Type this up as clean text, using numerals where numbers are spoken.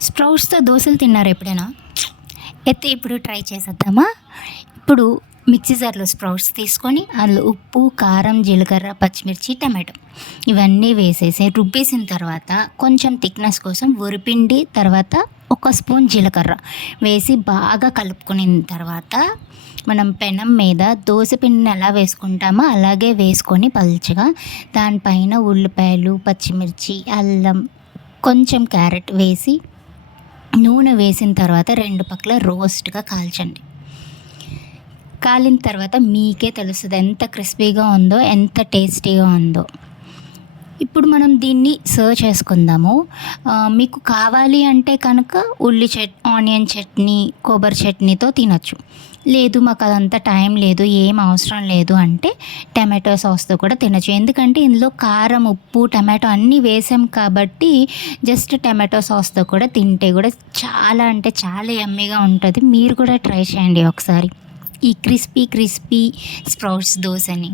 స్ప్రౌట్స్‌తో దోసలు తిన్నారా ఎప్పుడైనా? అయితే ఇప్పుడు ట్రై చేసేద్దామా? ఇప్పుడు మిక్సీ జార్‌లో స్ప్రౌట్స్ తీసుకొని అందులో ఉప్పు, కారం, జీలకర్ర, పచ్చిమిర్చి, టమాటో ఇవన్నీ వేసేసి రుబ్బేసిన తర్వాత కొంచెం థిక్‌నెస్ కోసం వరిపిండి, తర్వాత ఒక స్పూన్ జీలకర్ర వేసి బాగా కలుపుకునిన తర్వాత మనం పెనం మీద దోస పిండిని ఎలా వేసుకుంటామో అలాగే వేసుకొని పల్చగా దానిపైన ఉల్లిపాయలు, పచ్చిమిర్చి, అల్లం, కొంచెం క్యారెట్ వేసి నూనె వేసిన తర్వాత 2 పక్కల రోస్ట్‌గా కాల్చండి. కాలిన తర్వాత మీకే తెలుస్తది ఎంత క్రిస్పీగా ఉందో, ఎంత టేస్టీగా ఉందో. ఇప్పుడు మనం దీన్ని సర్వ్ చేసుకుందాము. మీకు కావాలి అంటే కనుక ఆనియన్ చట్నీ, కొబ్బరి చట్నీతో తినొచ్చు. లేదు మాకు అదంతా టైం లేదు, ఏం అవసరం లేదు అంటే టమాటో సాస్‌తో కూడా తినొచ్చు. ఎందుకంటే ఇందులో కారం, ఉప్పు, టమాటో అన్నీ వేసాం కాబట్టి జస్ట్ టమాటో సాస్‌తో కూడా తింటే కూడా చాలా అంటే చాలా యమ్మీగా ఉంటది. మీరు కూడా ట్రై చేయండి ఒకసారి. ఈ క్రిస్పీ క్రిస్పీ స్ప్రౌట్స్ దోసని.